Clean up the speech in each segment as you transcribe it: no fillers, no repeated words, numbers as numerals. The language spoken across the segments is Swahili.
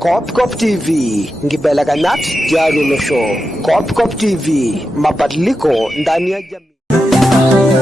Kopkop TV, ngibela kanat Diario Show. Kopkop TV, mabadiliko ndani ya jamii.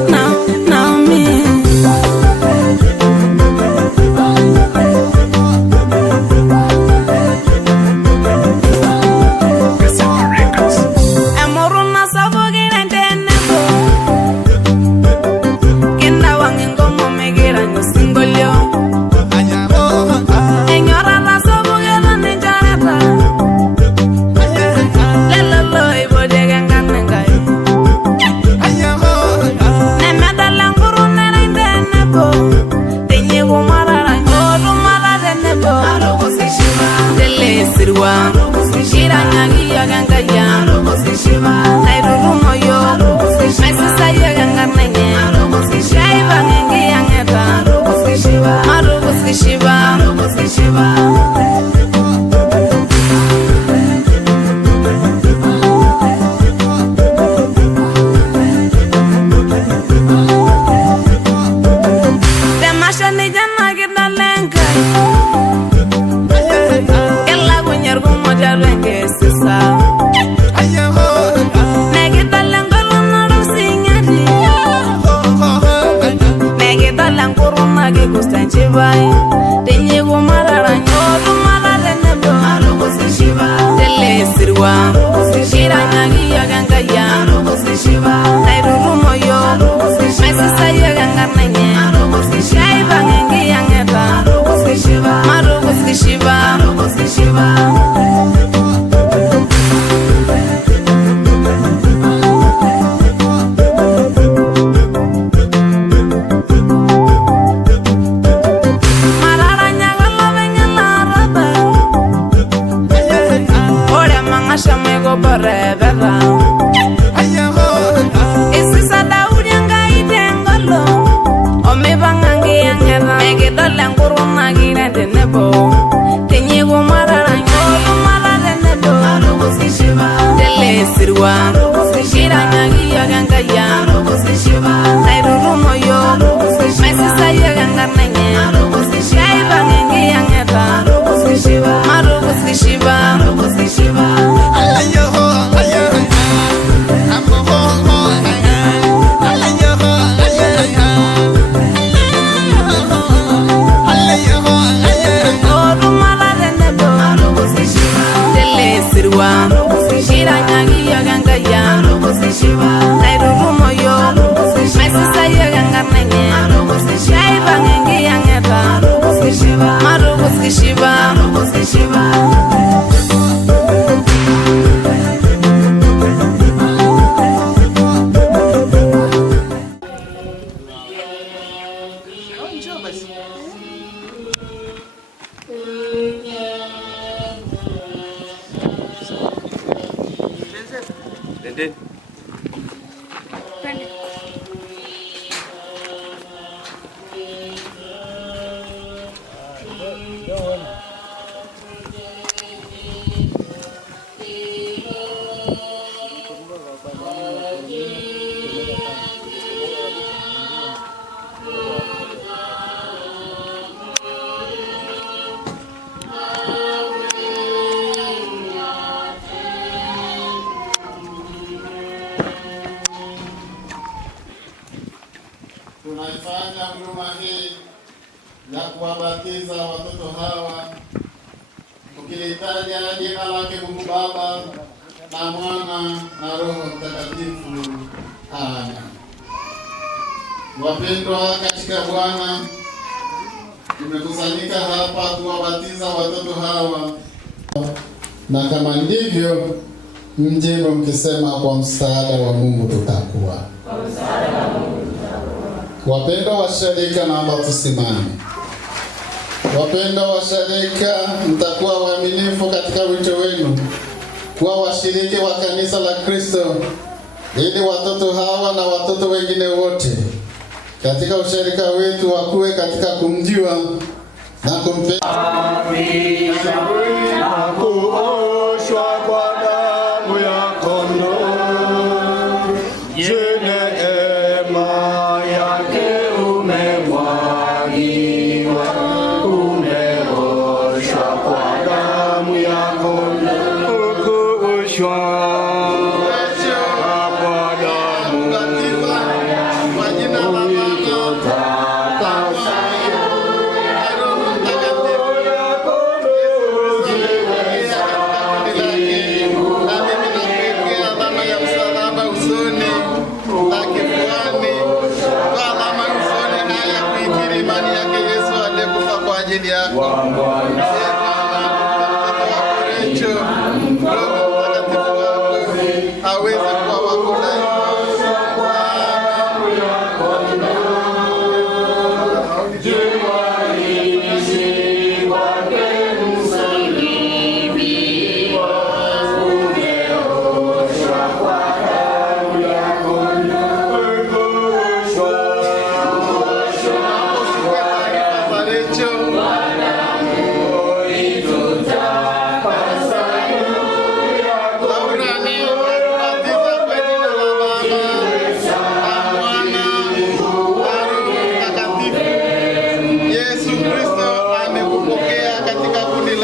Tunaifanya huduma hii ya kuwabatiza watoto hawa tukilitaja jina lake Mungu Baba na Mwana na Roho Mtakatifu. Amen. Wapendwa katika Bwana, tumekusanyika hapa kuwabatiza watoto hawa, na kama ndivyo mjibu mkisema kwa msaada wa Mungu tutakuwa. Kwa msaada wa Mungu tutakuwa. Wapendwa washirika, naomba tusimame. Wapendwa washirika, mtakuwa waaminifu katika wito wenu kuwa washiriki wa kanisa la Kristo, ili watoto hawa na watoto wengine wote katika ushirika wetu wakuwe katika kumjua na kumpenda na kuoshwa kwa damu ya kondoo. Neema yake umemwagiwa, umeoshwa kwa damu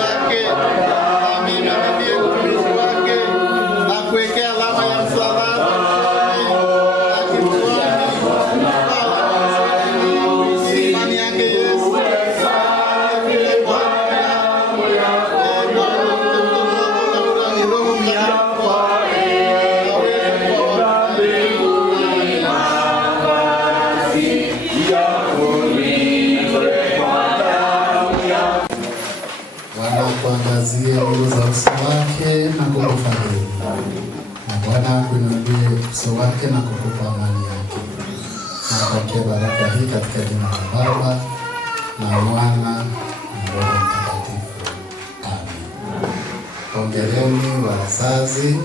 yake, na mimi ndiye mtumishi wake, na kuwekea alama ya msalaba imani yake Yesu. Kuangazie nuru za uso wake na kukufadhili, na Bwana akuinulie uso wake na kukupa amani yake. Napokea baraka hii katika jina la Baba na Mwana na Roho Mtakatifu. Amen. Hongereni wazazi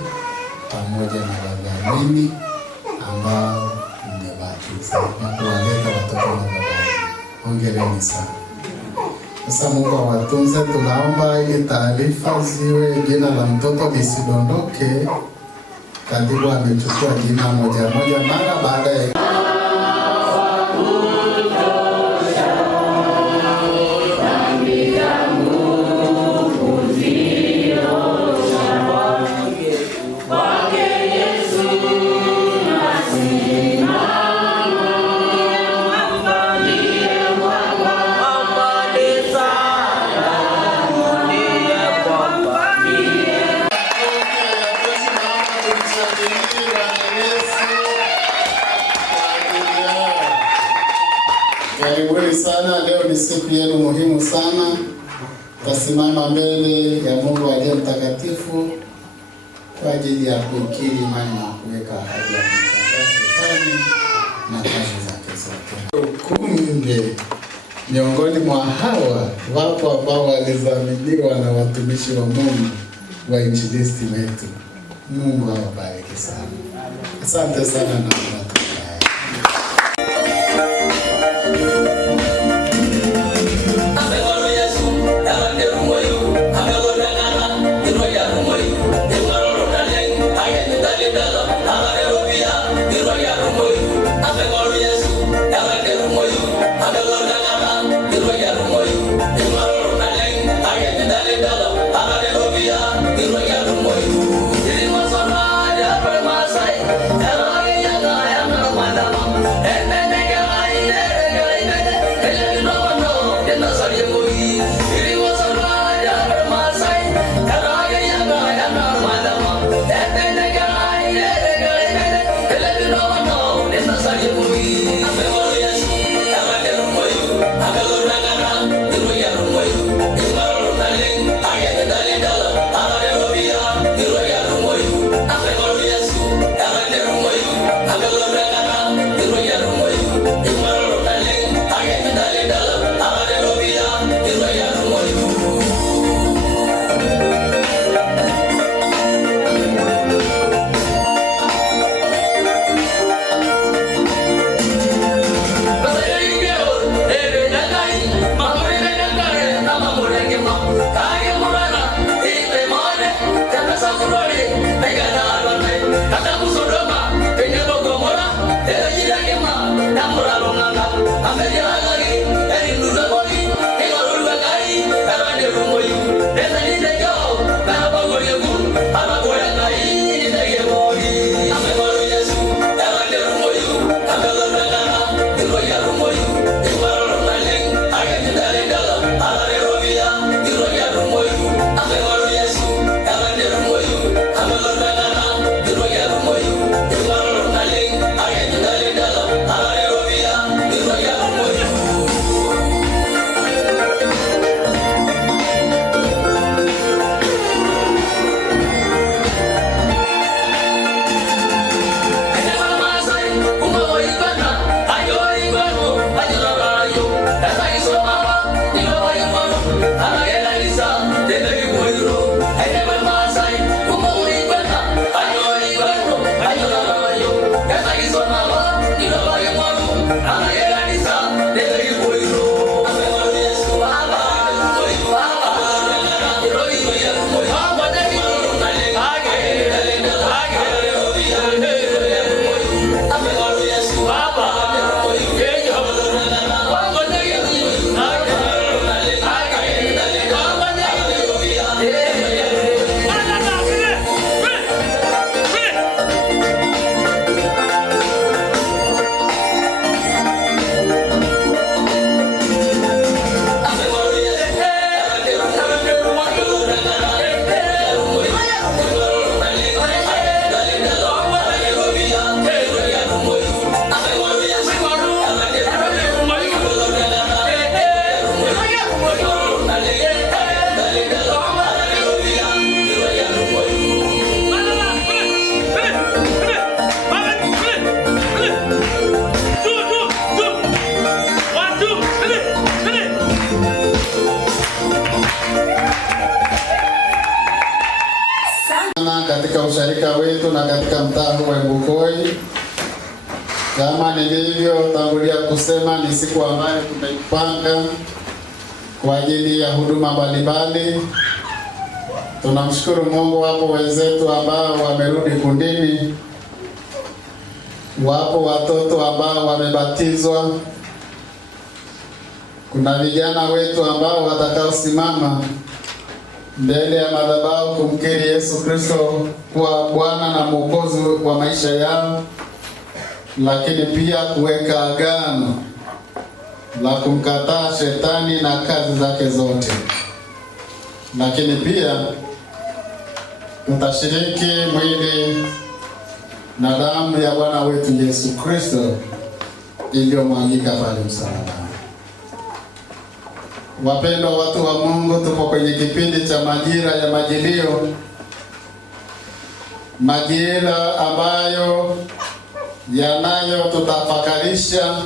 pamoja na wadhamini ambao mmebatiza na kuwaleta watoto na baba. Hongereni sana. Sasa Mungu awatunze. Tunaomba ili taarifa ziwe jina la mtoto lisidondoke. Katibu amechukua jina moja moja mara baada ya karibuni sana. Leo ni siku yenu muhimu sana. Tasimama mbele ya Mungu aliye mtakatifu kwa ajili ya kuikiri imani na kuweka ahadi ya Shetani na kazi zake zote. Kumbe miongoni mwa hawa wapo ambao walizaminiwa na watumishi wa Mungu wa injilisti wetu. Mungu awabariki sana. Asante sana na watu. Hallelujah. sana katika usharika wetu na katika mtaa huu wa Mbugoi. Kama nilivyotangulia kusema, ni siku ambayo tumeipanga kwa ajili ya huduma mbalimbali. Tunamshukuru Mungu, wapo wenzetu ambao wamerudi kundini, wapo watoto ambao wamebatizwa, kuna vijana wetu ambao watakaosimama mbele ya madhabahu kumkiri Yesu Kristo kuwa Bwana na Mwokozi wa maisha yao, lakini pia kuweka agano la kumkataa shetani na kazi zake zote. Lakini pia tutashiriki mwili na damu ya Bwana wetu Yesu Kristo iliyomwagika pale msalabani. Wapendwa watu wa Mungu, tupo kwenye kipindi cha majira ya majilio, majira ambayo yanayotutafakarisha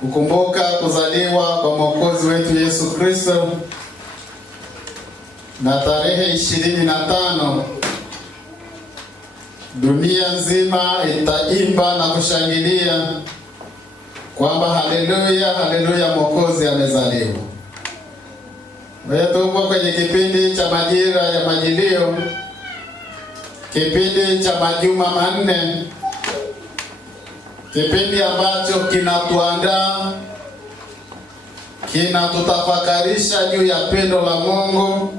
kukumbuka kuzaliwa kwa Mwokozi wetu Yesu Kristo, na tarehe 25 dunia nzima itaimba na kushangilia kwamba haleluya, haleluya, Mwokozi amezaliwa. Wewe tupo kwenye kipindi cha majira ya majilio, kipindi cha majuma manne, kipindi ambacho kinatuandaa, kinatutafakarisha juu ya pendo la Mungu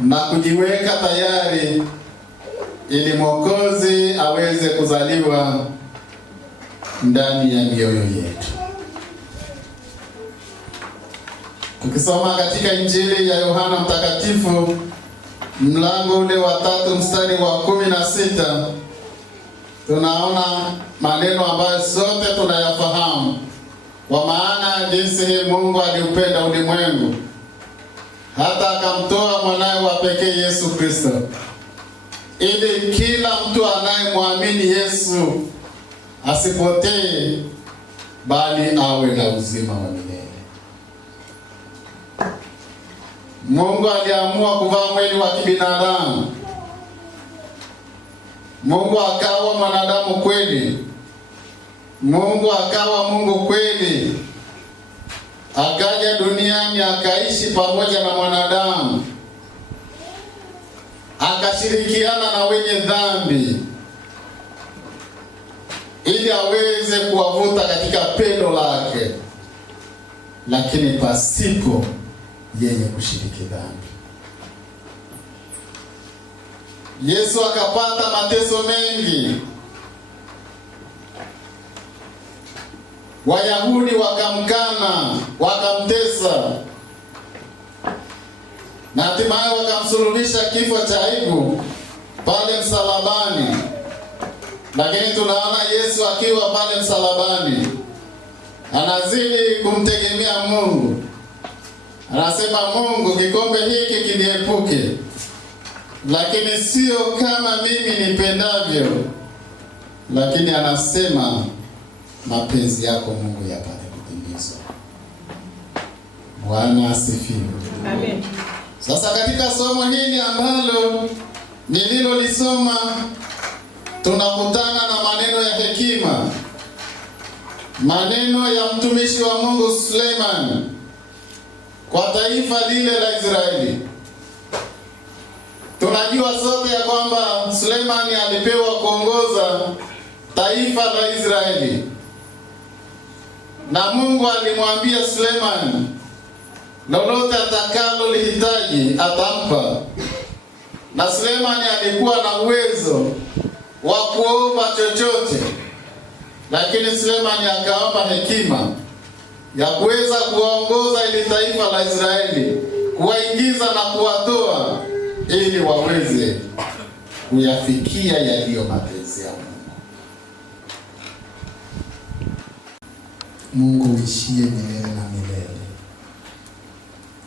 na kujiweka tayari ili Mwokozi aweze kuzaliwa ndani ya mioyo yetu. Tukisoma katika Injili ya Yohana Mtakatifu mlango ule wa 3 mstari wa 16, tunaona maneno ambayo sote tunayafahamu. Kwa maana jinsi hii Mungu aliupenda ulimwengu hata akamtoa mwanawe wa pekee Yesu Kristo, ili kila mtu anayemwamini Yesu asipotee bali awe na uzima wa milele. Mungu aliamua kuvaa mwili wa kibinadamu. Mungu akawa mwanadamu kweli. Mungu akawa Mungu kweli. Akaja duniani akaishi pamoja na mwanadamu. Akashirikiana na wenye dhambi ili aweze kuwavuta katika pendo lake, lakini pasipo yeye kushiriki dhambi. Yesu akapata mateso mengi. Wayahudi wakamkana, wakamtesa, na hatimaye wakamsulubisha kifo cha aibu pale msalabani. Lakini tunaona Yesu akiwa pale msalabani anazidi kumtegemea Mungu. Anasema, Mungu, kikombe hiki kiniepuke, lakini sio kama mimi nipendavyo, lakini anasema mapenzi yako Mungu yapate kutimizwa. Bwana asifiwe. Amen. Sasa katika somo hili ambalo nililolisoma tunakutana na maneno ya hekima, maneno ya mtumishi wa Mungu Suleiman kwa taifa lile la Israeli. Tunajua sote ya kwamba Suleiman alipewa kuongoza taifa la Israeli, na Mungu alimwambia Suleiman lolote atakalo lihitaji atampa. Na Suleiman alikuwa na uwezo wa kuomba chochote, lakini Suleiman akaomba hekima ya kuweza kuwaongoza ili taifa la Israeli, kuwaingiza na kuwatoa ili waweze kuyafikia yaliyo mapenzi ya Mungu. Mungu uishie milele na milele,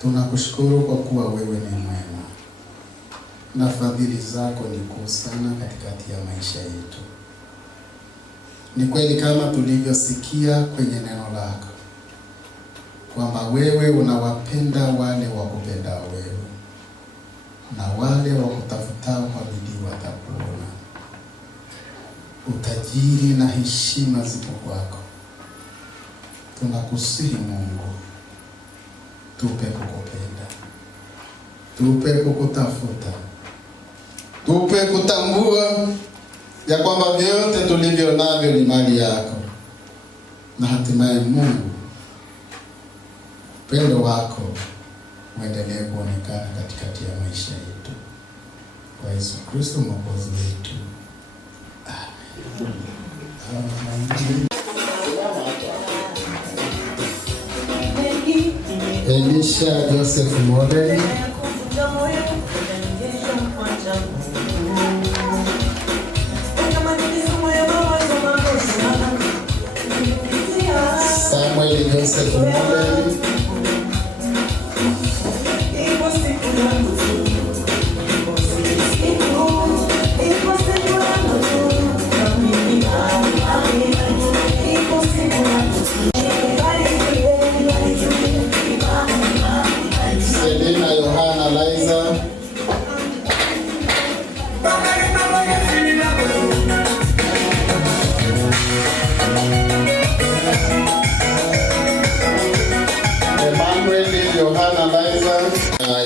tunakushukuru kwa kuwa wewe ni mwema na fadhili zako ni kuu sana katikati ya maisha yetu. Ni kweli kama tulivyosikia kwenye neno lako kwamba wewe unawapenda wale wakupendao wewe na wale utajiri na heshima zipo kwako. Tunakusihi Mungu, tupe kukupenda, tupe kukutafuta, tupe kutambua ya kwamba vyote tulivyo navyo ni mali yako, na hatimaye Mungu, upendo wako uendelee kuonekana katikati ya maisha yetu. Kwa Yesu Kristo Mwokozi wetu. Amen. Elisha Joseph Model. Samuel Joseph Model.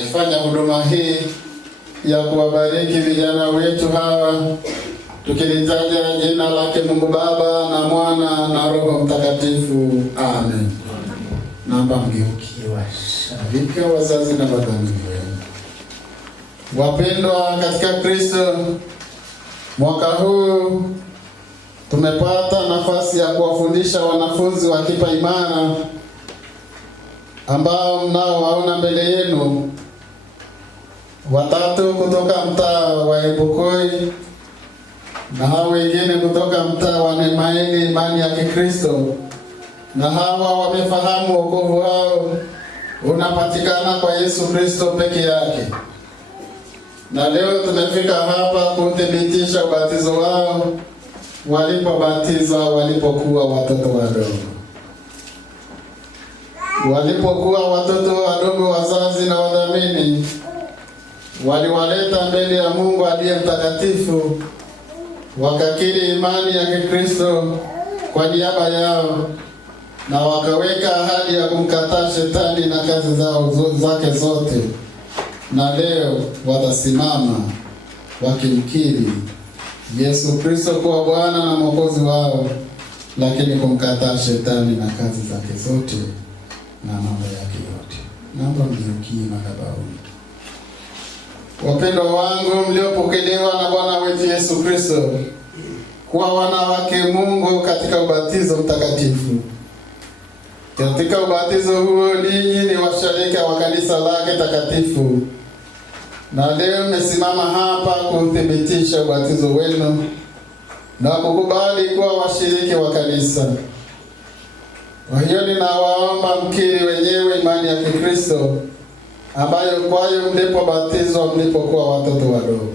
Ifanya huduma hii ya kuwabariki vijana wetu hawa, tukilitaja jina lake Mungu Baba na Mwana na Roho Mtakatifu. Amen. Naomba mgeukie washabiki, wazazi na wadhamini wenu. Wapendwa katika Kristo, mwaka huu tumepata nafasi ya kuwafundisha wanafunzi wa Kipa Imara ambao mnaowaona mbele yenu, watatu kutoka mtaa wa Ebukoi na hao wengine kutoka mtaa wa Nemaeli Imani ya Kikristo, na hawa wamefahamu wokovu wao unapatikana kwa Yesu Kristo peke yake. Na leo tumefika hapa kuthibitisha ubatizo wao walipobatizwa walipokuwa watoto wadogo. Walipokuwa watoto wadogo, wazazi na wadhamini waliwaleta mbele ya Mungu aliye mtakatifu, wakakiri imani ya Kikristo kwa niaba yao, na wakaweka ahadi ya kumkataa shetani na kazi zake zote. Na leo watasimama wakimkiri Yesu Kristo kuwa Bwana na Mwokozi wao, lakini kumkataa shetani na kazi zake zote na mambo yake yote. Naomba mgeukie madhabahuni. Wapendwa wangu mliopokelewa na Bwana wetu Yesu Kristo kuwa wana wake Mungu katika ubatizo mtakatifu. Katika ubatizo huo ninyi ni washirika wa kanisa lake takatifu. Na leo mmesimama hapa kuthibitisha ubatizo wenu na kukubali kuwa washiriki wa kanisa. Kwa hiyo ninawaomba mkiri wenyewe imani ya Kikristo ambayo kwayo mlipobatizwa mlipokuwa watoto wadogo.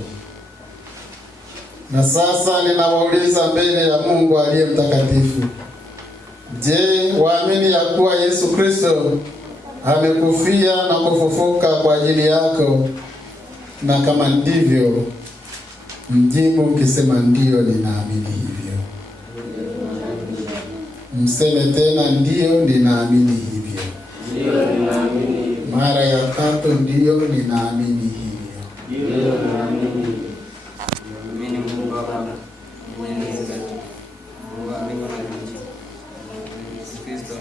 Na sasa ninawauliza mbele ya Mungu aliye mtakatifu, je, waamini ya kuwa Yesu Kristo amekufia na kufufuka kwa ajili yako? Na kama ndivyo, mjibu mkisema ndio, ninaamini hivyo. Mseme tena, ndio, ninaamini hivyo. Ndio, ninaamini. Mara ya tatu, ndio, ninaamini hivyo. Ndio, ninaamini. Naamini Mungu Baba mwenyezi, Mungu wa mbingu na nchi, Yesu Kristo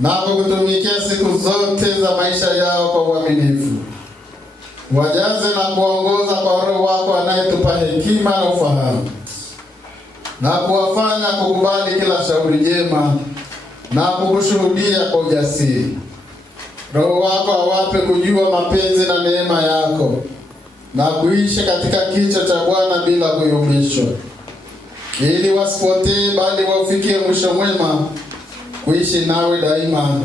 na kutumikia siku zote za maisha yao kwa uaminifu. Wajaze na kuongoza kwa Roho wako anayetupa hekima na ufahamu, na kuwafanya kukubali kila shauri jema na kukushuhudia kwa ujasiri. Roho wako awape kujua mapenzi na neema yako na kuishi katika kicho cha Bwana bila kuyumbishwa, ili wasipotee bali wafikie mwisho mwema, kuishi nawe daima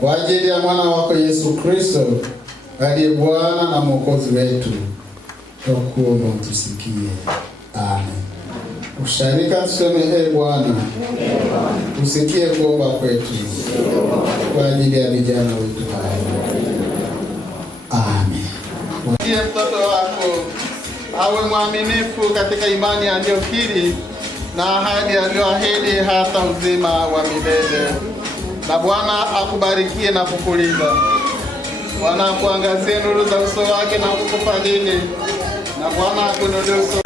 kwa ajili ya mwana wako Yesu Kristo aliye Bwana na Mwokozi wetu. Tukuomba utusikie. Amen. Usharika tuseme, Bwana usikie kuomba kwetu kwa ajili ya vijana wetu hawa. Amen. Ndiye mtoto wako awe mwaminifu katika imani aliyokiri na ahadi aliyoahidi hata uzima wa milele. Na Bwana akubarikie na kukulinda. Bwana akuangazie nuru za uso wake na kukufadhili. Na Bwana akuinulie uso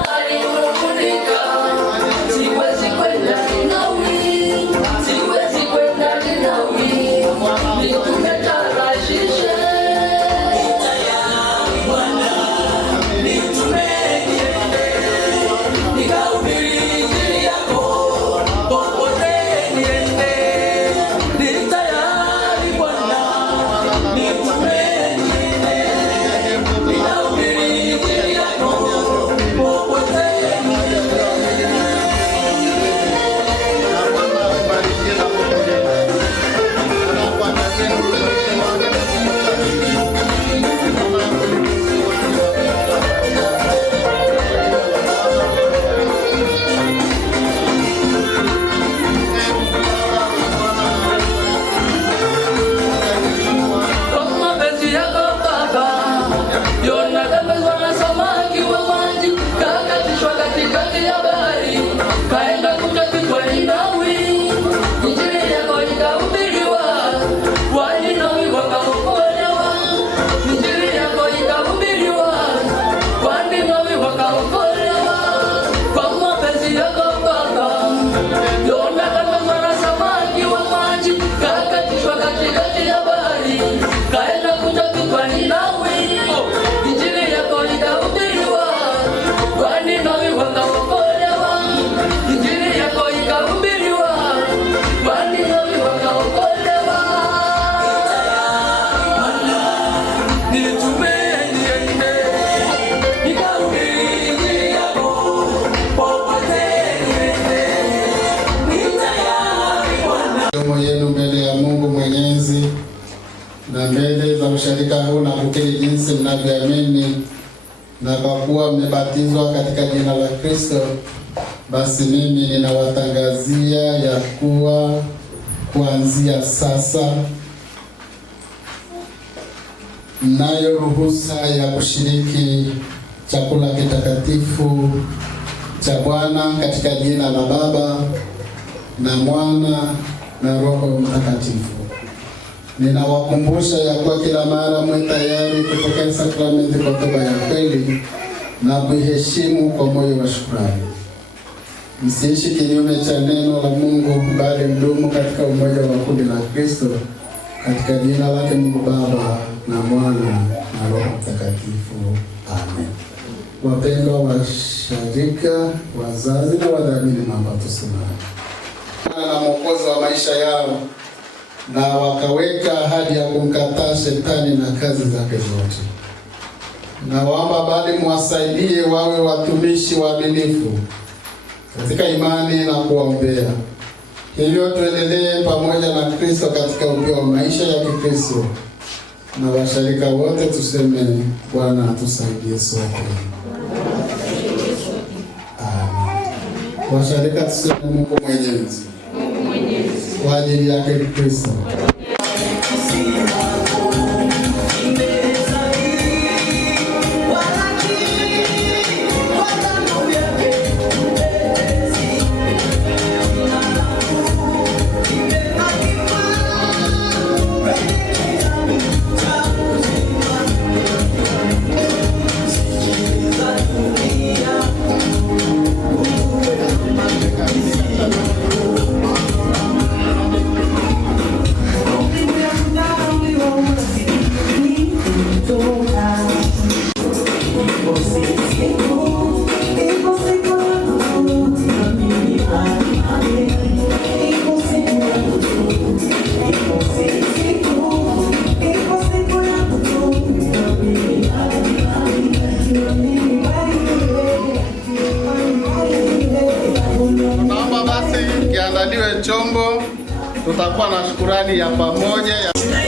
yenu mbele ya Mungu Mwenyezi na mbele za usharika huu na kukiri jinsi mnavyoamini, na kwa kuwa mmebatizwa katika jina la Kristo, basi mimi ninawatangazia ya kuwa kuanzia sasa mnayo ruhusa ya kushiriki chakula kitakatifu cha Bwana katika jina la Baba na Mwana na Roho Mtakatifu. Ninawakumbusha ya kuwa kila mara mwe tayari kupokea sakramenti kwa toba ya kweli na kuiheshimu kwa moyo wa shukrani. Msiishi kinyume cha neno la Mungu, bali mdumu katika umoja wa kundi la Kristo, katika jina lake Mungu Baba na Mwana na Roho Mtakatifu. Amen. Wapendwa washarika, wazazi na wadhamini, naomba tusimame. Na Mwokozi wa maisha yao, na wakaweka ahadi ya kumkataa shetani na kazi zake zote. Na waomba bali mwasaidie wawe watumishi waaminifu katika imani na kuombea. Hivyo tuendelee pamoja na Kristo katika upeo wa maisha ya Kikristo. Na washarika wote tuseme, Bwana atusaidie sote. Amen. Washarika tuseme, Mungu Mwenyezi kwa ajili yake Kristo. Chombo, tutakuwa na shukrani ya pamoja ya Sina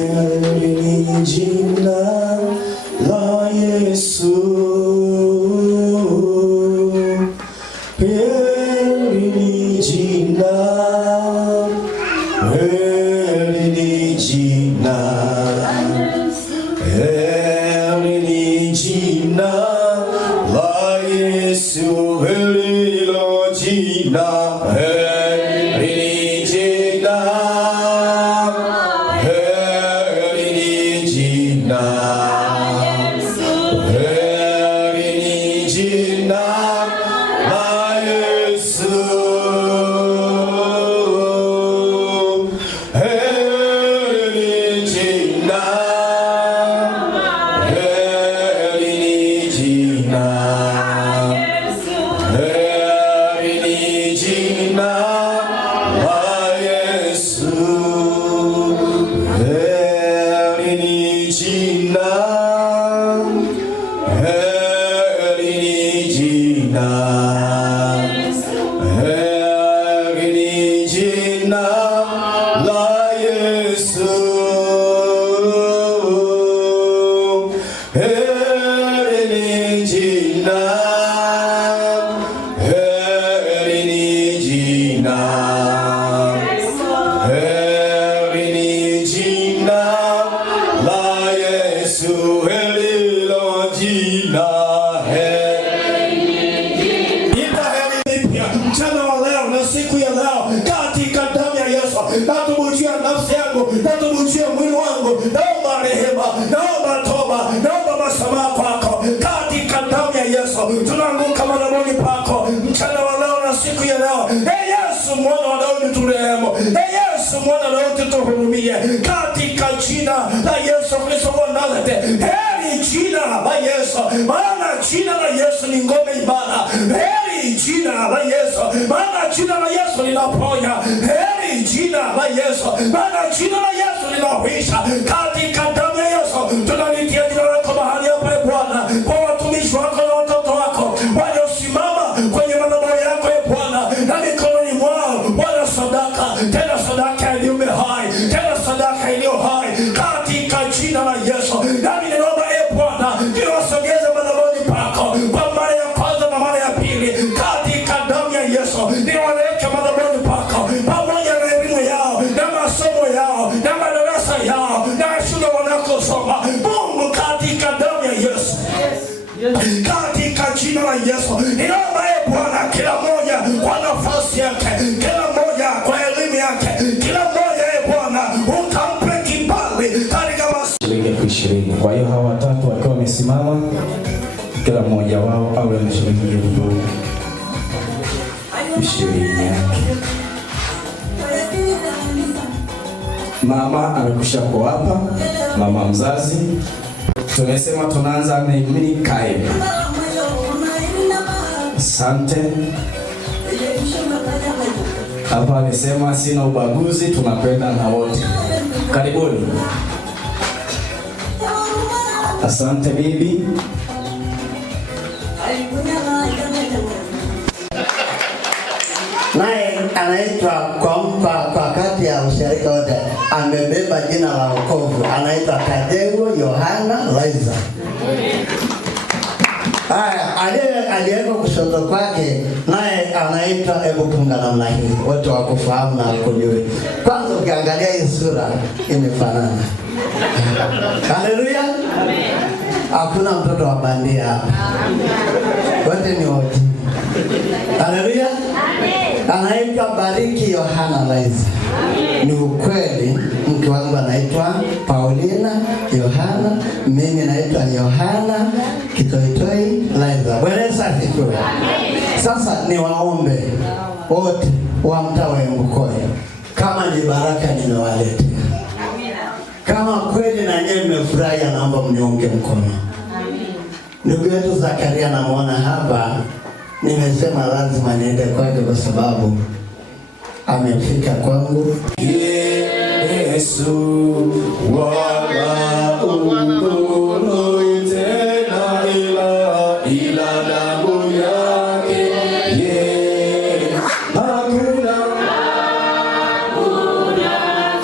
Heri jina la Yesu, heri jina, heri jina, heri jina la Yesu, heri lo jina, heri jina. Natubujia nafsi yangu, natubujia mwili wangu, naomba rehema, naomba toba, naomba msamaha kwako katika damu ya Yesu. Tunaanguka madhabahuni pako mchana wa leo na siku ya leo. Yesu mwana wa Daudi turehemu. Yesu mwana wa Daudi tuhurumie katika jina la Yesu Kristo wa Nazareti. Heri jina la Yesu, maana jina la Yesu ni ngome imara. Heri jina la Yesu, maana jina la Yesu linaponya. Heri jina la Yesu, maana jina la Yesu linahuisha. Katika damu ya Yesu tunalitia jina lako mahali hapa Bwana, kwa watumishi wako na watoto wako waliosimama kwenye madhabahu yako Bwana, na mikononi mwao Bwana sadaka, tena sadaka iliyo hai, tena sadaka iliyo hai katika jina la Yesu. Nami ninaomba Bwana, niwasogeze madhabahuni pako kwa mara ya kwanza na mara ya pili katika damu ya Yesu. Niwaleke madhabahuni pako pamoja na elimu yao na masomo yao na madarasa yao na shule wanakosoma. Mungu, katika damu ya Yesu, katika jina la Yesu ninaomba Bwana, kila mmoja kwa nafasi yake, kila mmoja kwa elimu yake, kila mmoja Bwana ukampe kibali katika shilingi 20. Kwa hiyo hawa watatu wakiwa wamesimama, kila mmoja wao awe na shilingi 20 yake. Mama amekusha kwa hapa, mama mzazi. Tumesema tunaanza na mimi kae. Asante. Hapa amesema sina ubaguzi, tunapenda na wote. Karibuni. Asante bibi. Naye anaitwa kwa kati ya ushirika wote amebeba jina la wokovu, anaitwa Kadego Yohana Laiza. Aliyeko kushoto kwake naye anaitwa, hebu punga namna hii wote wakufahamu na kujui. Kwanza ukiangalia hii sura imefanana. Haleluya. Hakuna mtoto wa bandia hapa. Wote ni wote. Haleluya. Anaitwa Bariki Yohana Laiza. Ni ukweli, mke wangu anaitwa Paulina Yohana, mimi naitwa Yohana Kitoitoi Laiza. Bwana asifiwe. Sasa ni waombe wote wa mtaa wa Mbukoya, kama ni baraka nimewaletea. Kama kweli na nyinyi mmefurahi, naomba mniunge mkono. Ndugu yetu Zakaria namuona hapa, nimesema lazima niende kwake kwa sababu amefika kwangu. Yesu wala unguru tena ila damu yake. Hakuna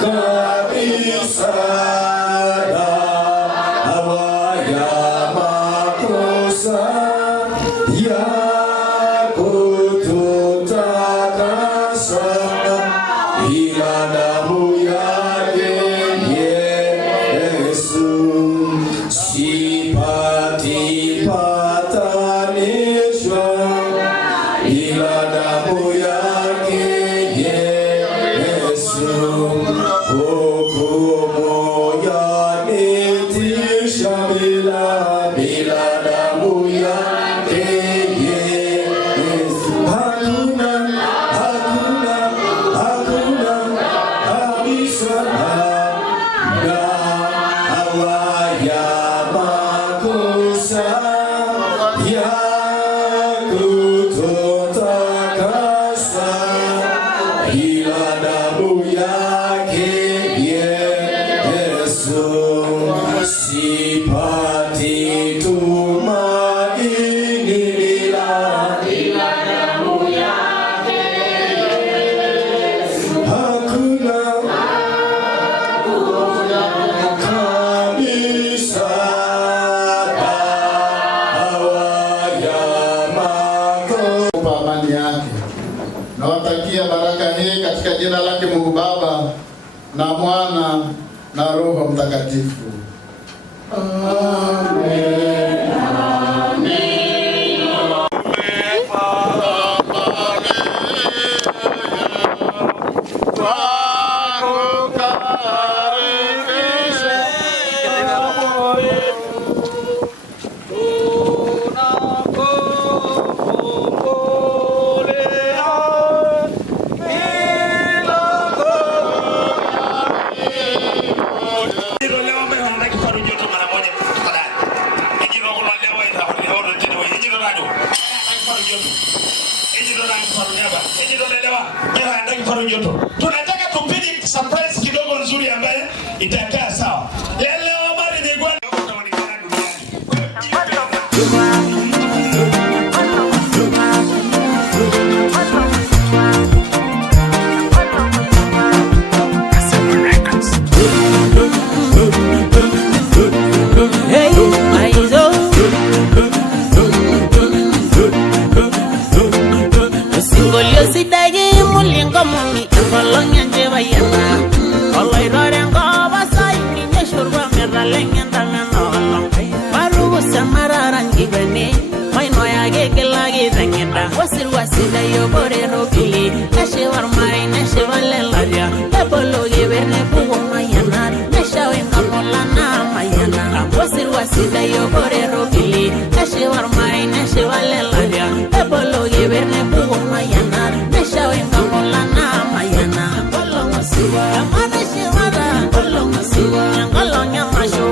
kabisa Mwana na Roho Mtakatifu. Amen. Tunataka tupige surprise kidogo nzuri ambaye itakaa sawa. Leo habari ni kwa utaonekana wasida yo borero kili nashe warmai nashe valelaria ebolo geberne bugo mayana nasha wenga molana mayana wasida yo borero kili nashe warmai nashe valelaria ebolo geberne bugo mayana nasha wenga molana mayana bolo masiwa amana shimara bolo masiwa ngalo nyamasho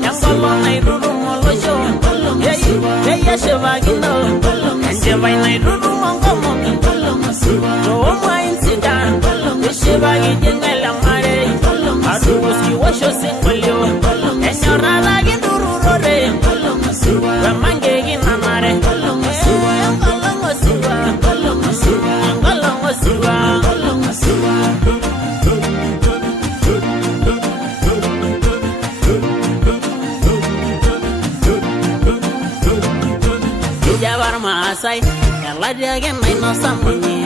ngalo nairuru molojo hey ya shevagino Sheva inairudu mongomo Polo masiwa Rooma insida Sheva gijengela mare Adu uski washo singolio Enyora lagi nduru rore Polo masiwa Ramange gina mare Polo masiwa Ngolo masiwa Polo masiwa Ngolo masiwa Polo masiwa Jabar Masai, Eladia again, my no samuni.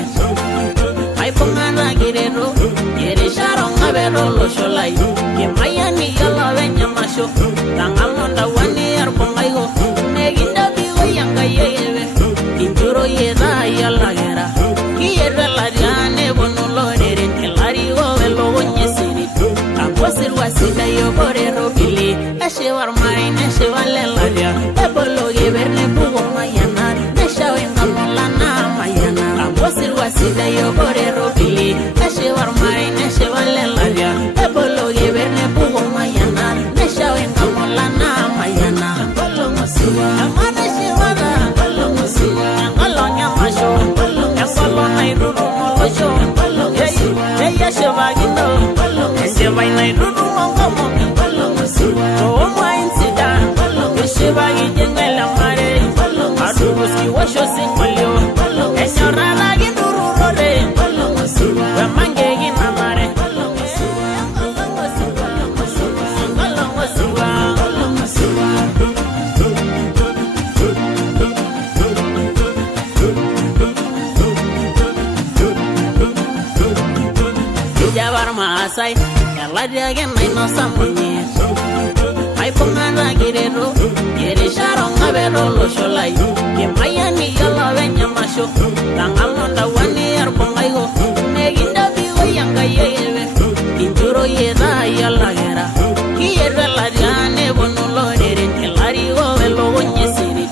I pongana girero, Yerisharon Avero Sholai, Yemayani Yellow and Yamasho, Tangamunda 1 year Pongayo, Neginda Bigo Yanga Yeve, Inturo Yeda Yalagera, Yera Ladiane Bonulo, Elario Velo Yesiri, Apostle Wasida Yoborero Billy, Ashevar Mine, Asheval Ladia, Ebolo Giverne Bugo Mayana, Nesha Wengamolana Mayana, Apostle Wasida Yoborero Billy, Ashevar Mine, Asheval Ladia, Ebolo Giverne Bugo Mayana, Nesha Wengamolana Mayana, Polo Masiwa, Amana Shivara, Polo Masiwa, Angalonya Masho, Angalo Nairuru Molojo, Hey Yashavagino, Sheva Nairuru Mongomo, Polo Masiwa, Roma Insida, Sheva Gijengela Mare, Adu uski washo singolio, Enyora lagi nduru rore, Polo Masiwa, Ramange gina mare, Polo Masiwa, Ngolo Masiwa, Ngolo Masiwa, Polo Masiwa. Jabar Masai, Eladia again, my no samuni. I pongana girero, Yerisharon Avero Sholai, Yemayani Yellow and Yamasho, Tangamunda 1 year Pongayo, Neginda Bigo Yanga Yeve, Inturo Yeda Yalagera, Yera Ladiane Bonulo, Elario Velo Yesiri,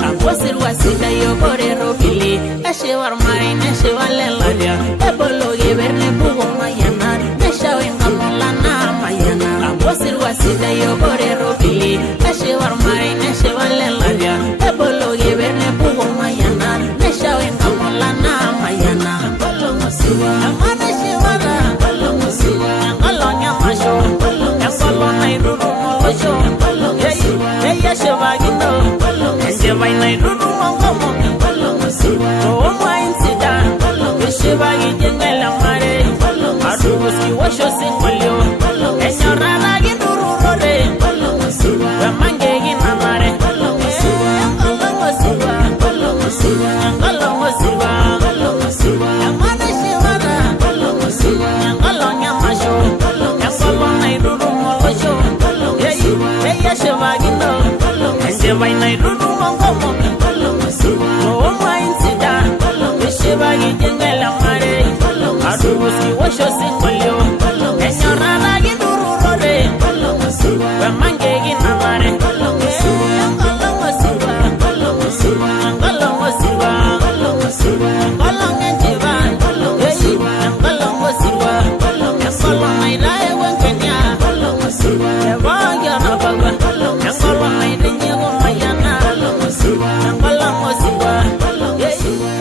Apostle Wasida Yoborero Billy, Ashevar Mine, Asheval Ladia, Ebolo Giverne Bugo Mayana, Nesha Wengamolana Mayana, Apostle Wasida Yoborero Billy, Ashevar Mine, Asheval Ladia, Ebolo Giverne Bugo Mayana, Nesha Wengamolana Mayana, Polo Masiwa, Amana Shivara, Polo Masiwa, Angalonya Masho, Angalo Nairuru Molojo, Hey Yashavagino, Sheva Nairuru Mongomo, Polo Masiwa, Roma Insida, Sheva Gijengela Mare, Adu uski washo singolio, Enyora lagi nduru rore, Shiva inai dudu mongomo Kolongo siwa Ooma insida Kolongo Shiva gijengela mare Adubuski washo singolyo Enyorara giduru rore Kolongo siwa Wemange ginamare Kolongo siwa Kolongo siwa Kolongo siwa Kolongo siwa Kolongo siwa Kolongo njiva Kolongo siwa Kolongo siwa Kolongo siwa Nairae wenkenya Kolongo siwa Evangia mababa Kolongo siwa Naidinyevo mayana Kolongo siwa Kolongo siwa Kolongo siwa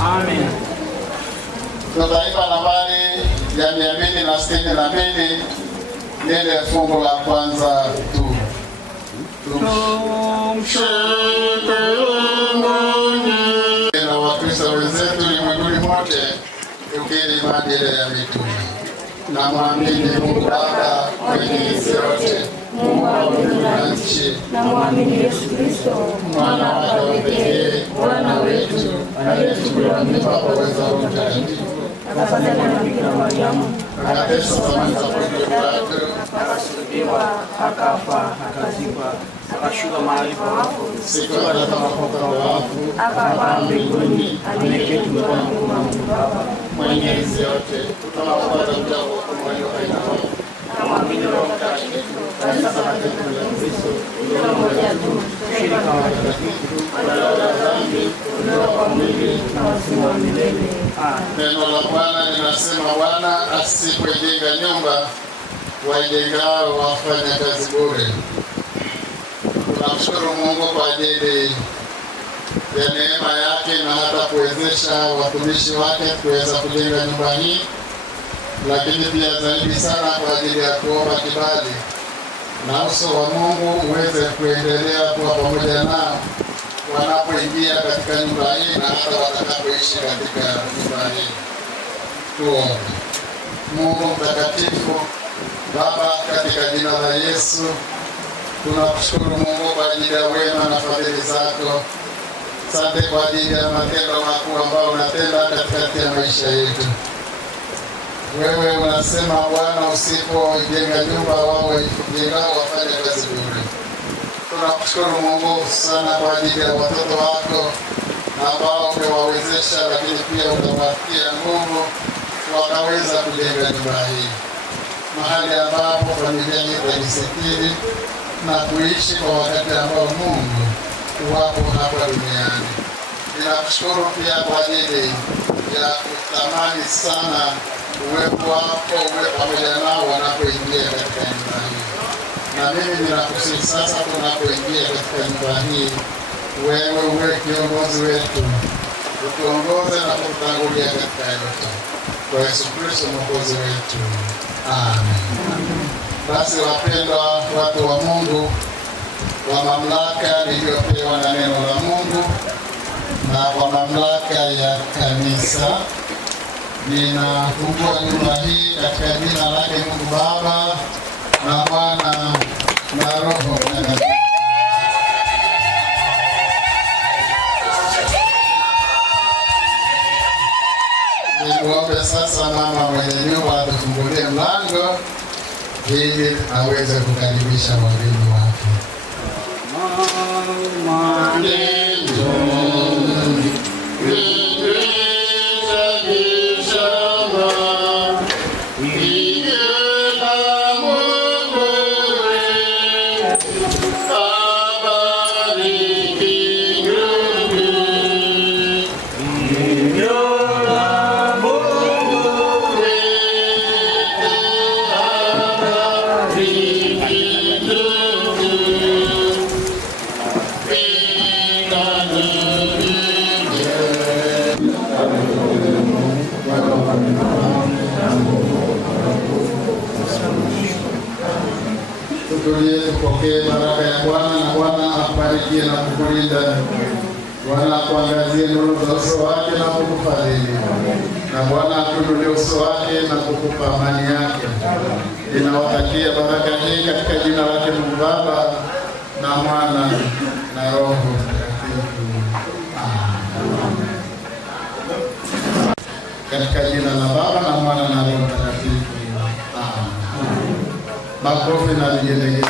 Amen. Tutaipa nambari ya 262 lile fungu la kwanza tu. Na Wakristo wenzetu ulimwenguni mote tukiri maadili ya mitume. Na mwamini Mungu Baba mwenye enzi yote, Mungu wa mbingu na nchi, na mwamini Yesu Kristo, mwana wake wa pekee, Bwana wetu, aliyechukuliwa mimba kwa uwezo wa Roho Mtakatifu, akazaliwa na Bikira Mariamu, akateswa zamani za Poncio Pilato, akasulubiwa, akafa, akazikwa, akashuka mahali pa wafu, siku ya tatu akafufuka kwa wafu, akapaa mbinguni, ameketi mkono wa Mungu Baba mwenye enzi yote, tunapata mtao wa kumwalio hai na wafu. na mwamini Roho Mtakatifu, kanisa takatifu la Kristo, iliyo moja tu, ushirika wa watakatifu, ondoleo la dhambi, kuondoa kwa mwili na uzima wa milele. Neno la Bwana linasema, Bwana asipoijenga nyumba, waijengao wafanya kazi bure. Tunamshukuru Mungu kwa ajili ya neema yake na hata kuwezesha watumishi wake kuweza kujenga nyumba hii, lakini pia zaidi sana kwa ajili ya kuomba kibali na uso wa Mungu uweze kuendelea kuwa pamoja nao wanapoingia katika nyumba hii na hata watakapoishi katika nyumba hii. Tuombe. Mungu mtakatifu, Baba, katika jina la Yesu tunakushukuru Mungu kwa ajili ya wema na fadhili zako. Asante kwa ajili ya matendo makuu ambayo unatenda katikati ya maisha yetu. Wewe unasema, Bwana, usipojenga nyumba wao waijengao wafanya kazi bure. Tunakushukuru Mungu sana kwa ajili ya watoto wako ambao umewawezesha, lakini pia utawatia nguvu wakaweza kujenga nyumba hii, mahali ambapo familia hii itajisitiri na kuishi kwa wakati ambao Mungu wapo hapa duniani. Ninakushukuru pia kwa ajili ya kutamani sana uwepo wako uwe pamoja nao wanapoingia katika nyumba hii. Na mimi ninakusihi sasa, tunapoingia katika nyumba hii, wewe uwe kiongozi wetu, utuongoze na kutangulia katika yote. Kwa Yesu Kristo Mwokozi wetu. Amen. Basi wapendwa watu wa Mungu, kwa mamlaka niliyopewa na neno la Mungu na kwa mamlaka ya kanisa, ninafungua nyumba hii katika jina lake Mungu Baba na Mwana na Roho Mtakatifu. Nikuombe sasa mama mwenye nyumba atufungulie mlango ili aweze kukaribisha wageni wake. Tutulie tupokee baraka ya Bwana, na Bwana akubarikie na kukulinda. Bwana akuangazie nuru za uso wake na kukufadhili. Na Bwana akuinulie uso wake na kukupa amani yake. Ninawatakia baraka hii katika jina lake Mungu Baba na Mwana na Roho Mtakatifu. Amen. Katika jina la Baba na Mwana na Roho Mtakatifu. Amen. Makofi na vigelegele.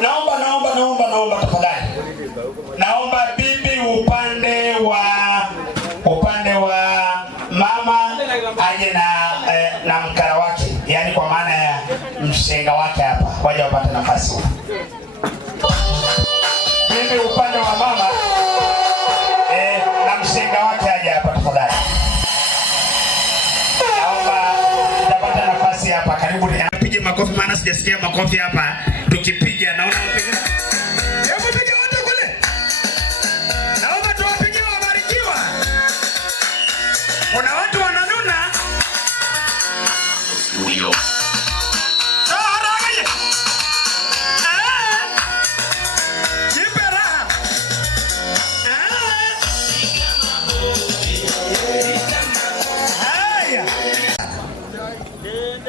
Naomba tafadhali. Naomba bibi upande wa mama aje na mkara wake, yani kwa maana ya mshenga wake hapa, waje wapate nafasi. Bibi upande wa mama na mshenga wake aje hapa tafadhali. Naomba tapata nafasi hapa, karibu. Nipige makofi maana sijasikia makofi hapa. Tukipiga naona upiga. Hebu piga wote kule. Naomba tuwapigie wabarikiwa. Kuna watu wananuna. Studio.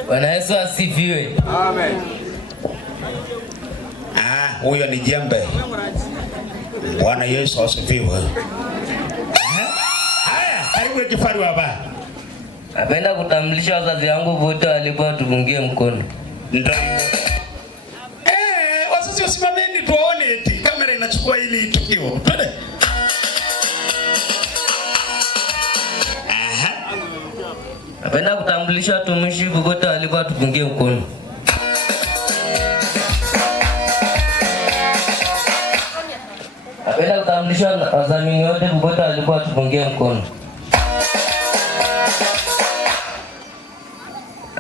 Bwana Yesu asifiwe. Amen. Huyo ni jembe. Bwana Yesu asifiwe. Haya, karibu kifaru hapa. Napenda kutambulisha wazazi wangu wote walikuwa tupungie mkono. Ndio. Wazazi usimameni tuone eti kamera inachukua hili tukio. Twende. Napenda kutambulisha watumishi wote walikuwa tupungie mkono. Napenda kutambulisha wazamini wote wote walikuwa tupungie mkono.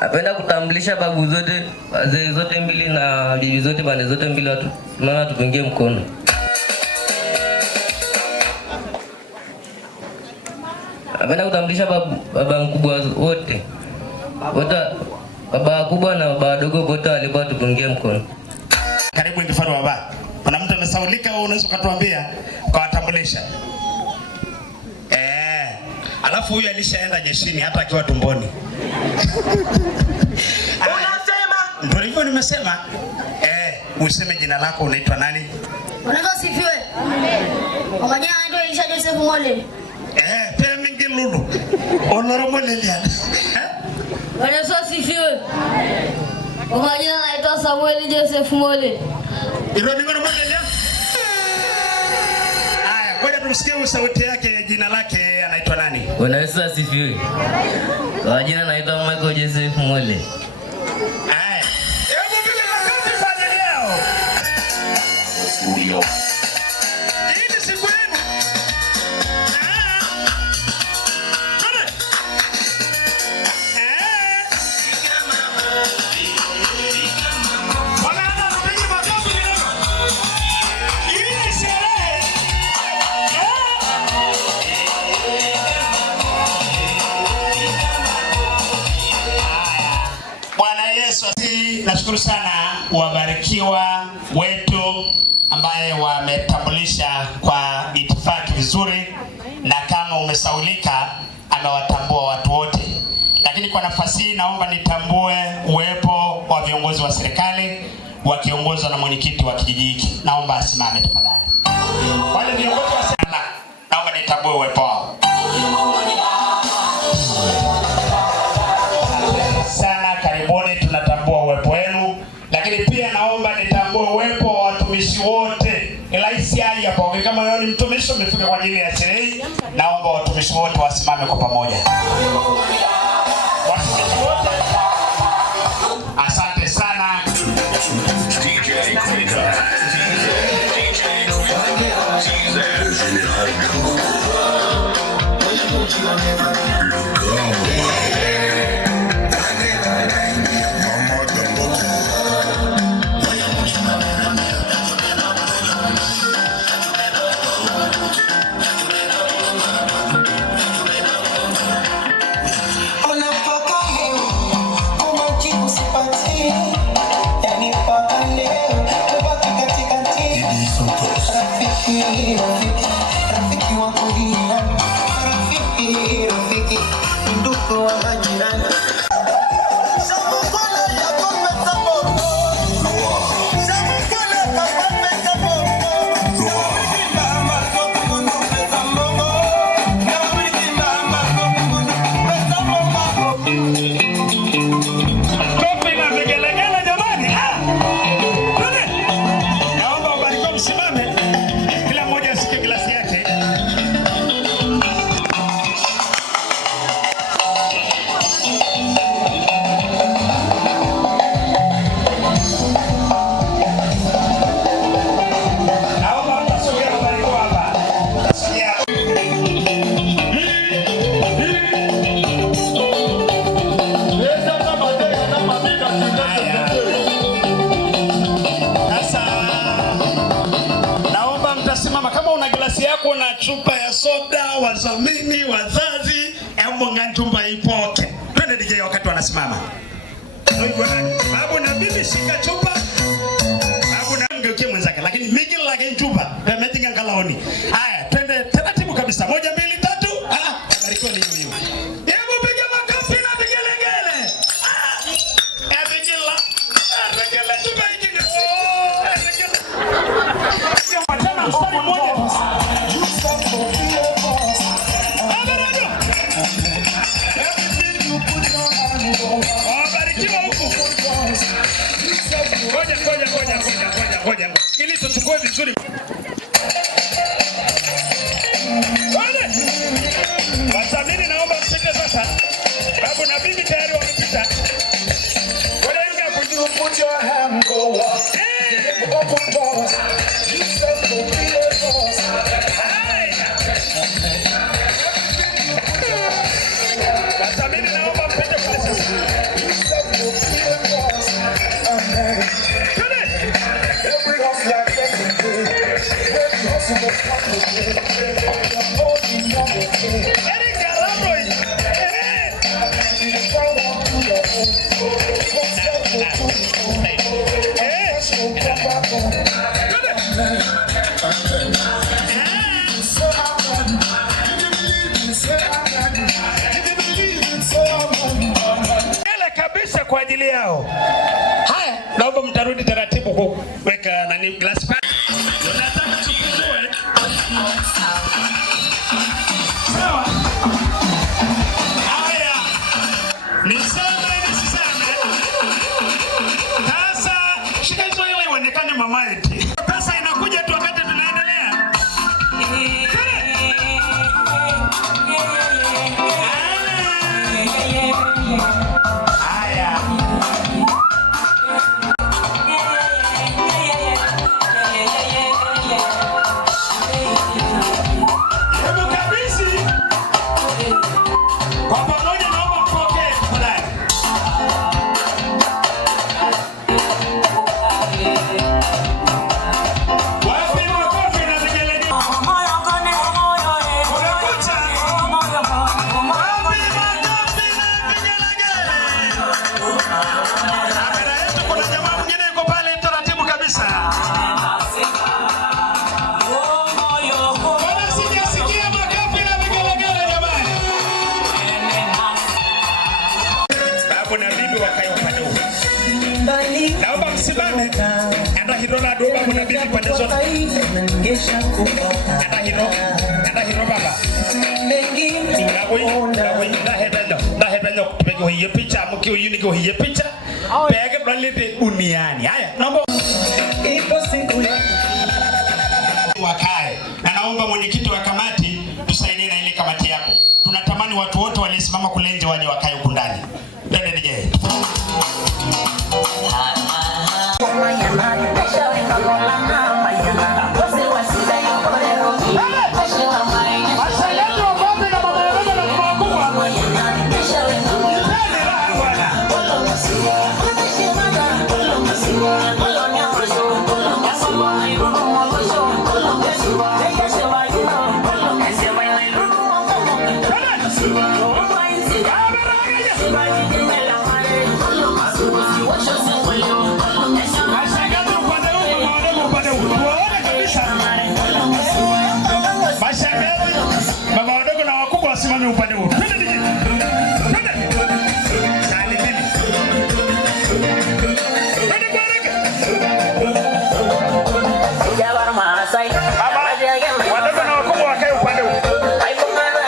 Napenda kutambulisha babu zote, wazee zote mbili na bibi zote pande zote mbili watu mama tupungie mkono. Napenda kutambulisha baba mkubwa wote. Baba kubwa na baba wadogo wote walikuwa tupungie mkono. Karibu kifaru baba. Kuna mtu amesaulika, wewe unaweza kutuambia kwa watambulisha. Alafu huyu alishaenda jeshini hata akiwa tumboni. Unasema? Ndio hivyo nimesema. Useme jina lako, unaitwa nani? Bwana asifiwe. Amen. Kwa majina naitwa Elisha Joseph Mole. Pia mingi lulu. Onoro Mole lia. Bwana asifiwe. Amen. Kwa majina naitwa Samuel Joseph Mole. Ilo ni ngono Mole lia. Haya, ngoja tumsikie sauti yake, jina lake anaitwa nani? Bwana Yesu asifiwe. Kwa jina naitwa Michael Joseph Mole. Haya. Hebu piga makofi kwa leo. Studio. Hii ni siku yenu. Nashukuru sana wabarikiwa wetu ambaye wametambulisha kwa itifaki vizuri, na kama umesaulika amewatambua watu wote. Lakini kwa nafasi hii naomba nitambue uwepo wa viongozi wa serikali wakiongozwa na mwenyekiti wa kijiji hiki. Naomba asimame tafadhali. Wale viongozi wa serikali naomba nitambue uwepo wao. Sana karibuni, tunatambua uwepo wenu. Lakini pia naomba nitambue uwepo wa watumishi wote. Elaisi haya hapo, kama wewe ni mtumishi umefika kwa ajili ya sherehe, naomba watumishi wote wasimame kwa pamoja. Watumishi wote, asante sana. DJ Chupa ya soda, wazamini, wazazi, nganjumba ipoke. Twende DJ wakati wanasimama. Babu na bibi shika chupa. Babu na ngeukie mwenzake, lakini migi lake chupa. Pemetinga ngalaoni. Haya, twende taratibu kabisa. 1 2 3. Barikiwa ni hiyo. Hebu piga makofi na vigelegele. Vigela. Vigela chupa ingine. Vigela. Patana mstari mmoja. Ngoja ili tuchukue vizuri. Wasamini naomba mpige sasa. Babu na bibi tayari wamepita. Put your hand go up. Open doors. You said to be a boss. Wasamini naomba mpige pale sasa. You said to be a boss. Every house like every hustle was complicated. Holding on the day. Eric Galabroy. Kabisa kwa ajili yao. Haya, naomba mtarudi taratibu kuweka nani glass pack. Tunataka tukujue. Sawa. Haya. Niseme. Sasa shika hizo ile ionekane mama yetu. Pesa inakuja tu wakati tunaendelea. Haya. Hebu kabisi. Kwa pamoja naomba mpokee tafadhali. Naomba msimame. Enda hirola doba kuna bibi pande zote. Enda hiro baba. Na hebelo tupige hiyo picha mkio uniko hiyo picha. Pege balete duniani. Haya, naomba ipo siku wakae. Na naomba mwenyekiti wa kamati tusaidie na ile kamati yako. Tunatamani watu wote walisimama kule nje waje wakae huko ndani. Twende DJ. Masayani wa ngombe na mama Baba wadogo na wakubwa wasimame upande huu. Twende DJ. Twende. Sali bibi. Twende kwa haraka. Jabar Maasai. Wadogo na wakubwa wakae upande huu.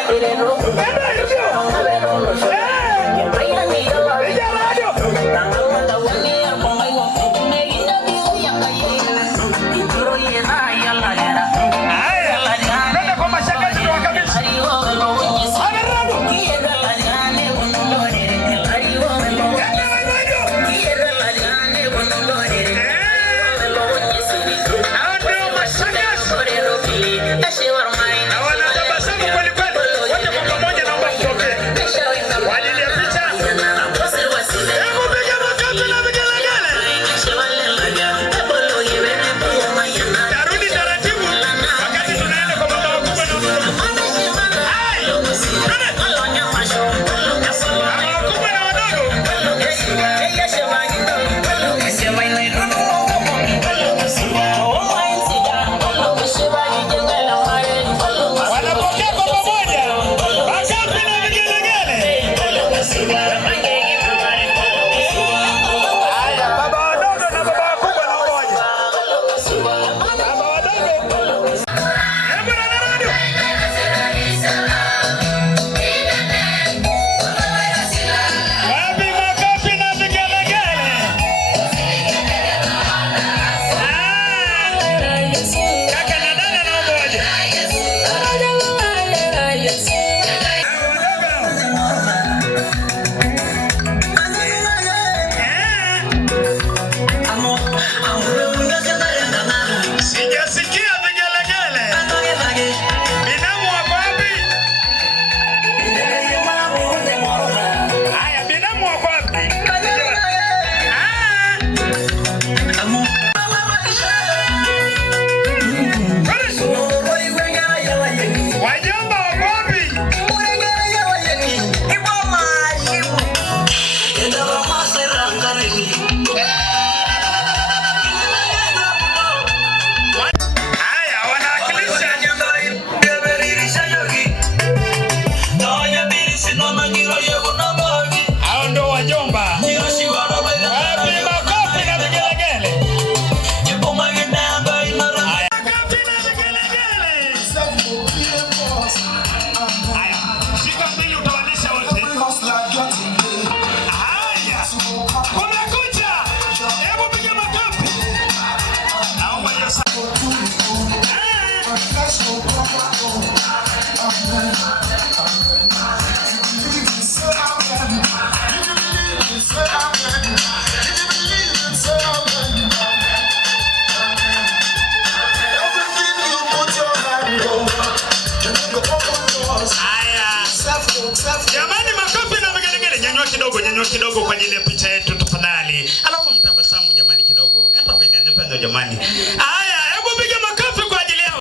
Jamani, makofi na vigelegele. Nyanyua kidogo kwa ajili ya picha yetu tafadhali. Alafu mtabasamu jamani kidogo. Hata pendana jamani. Haya, hebu piga makofi kwa ajili yao.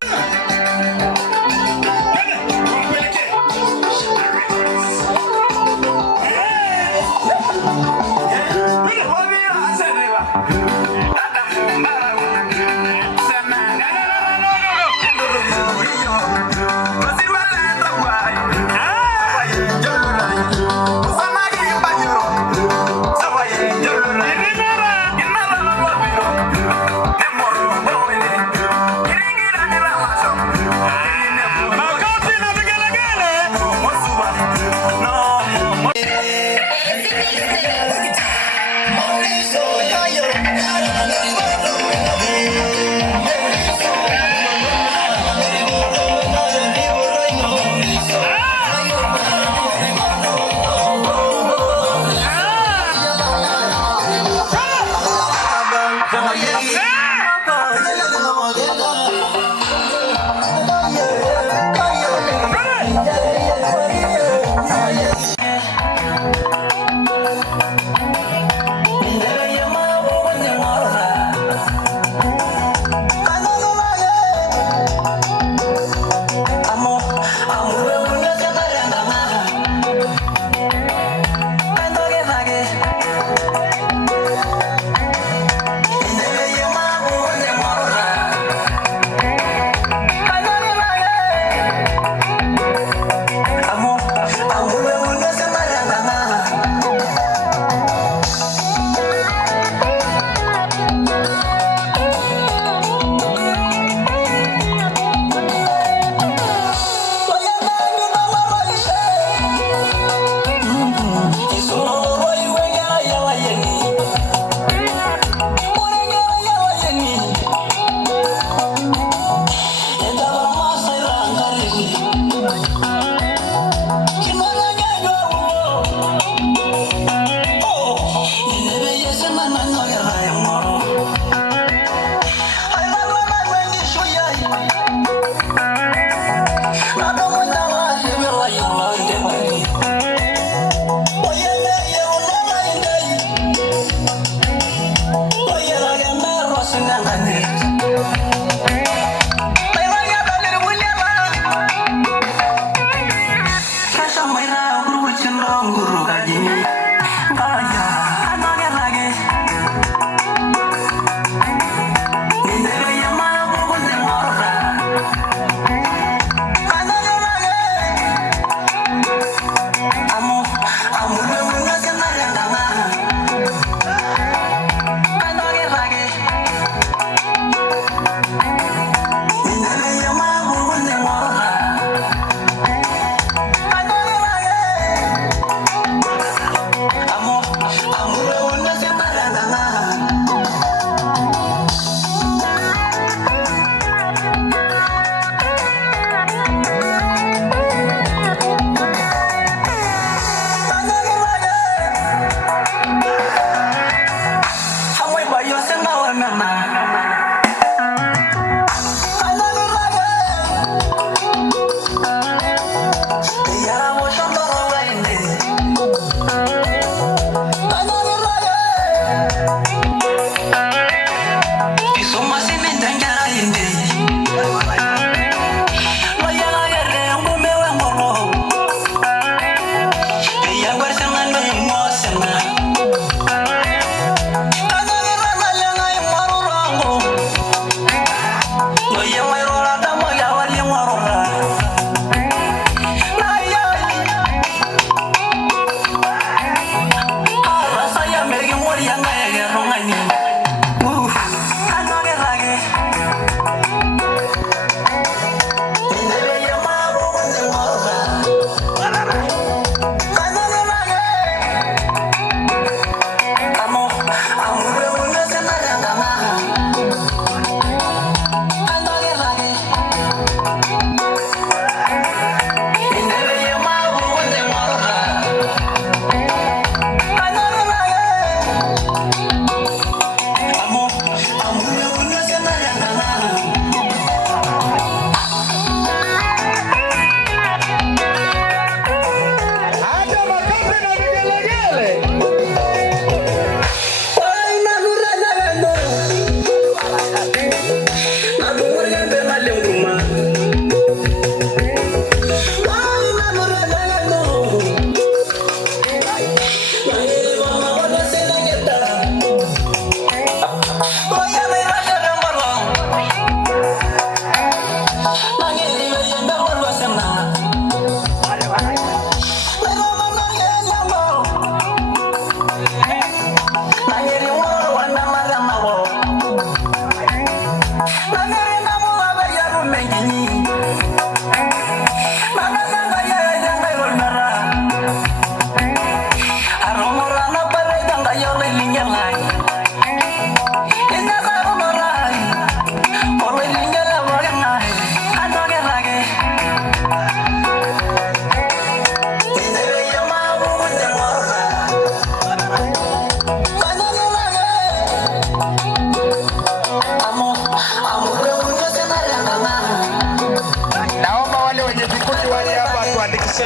Inara.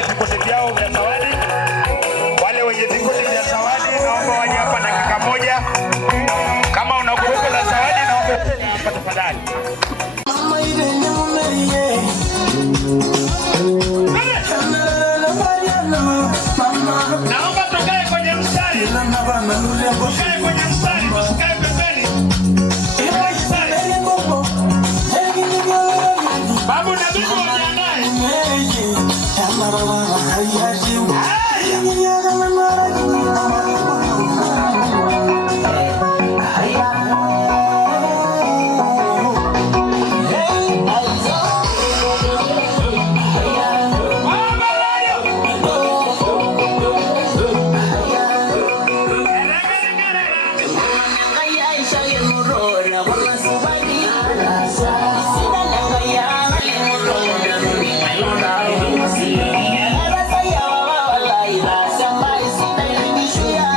Vikundi vyao vya zawadi. Wale wenye vikundi vya zawadi naomba waje hapa dakika moja. Kama una grupu la zawadi naomba tafadhali. Naomba tukae kwenye mstari. Tukae kwenye mstari, tusikae pembeni. Babu na bibi wajiandae. Yeah.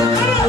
Hey!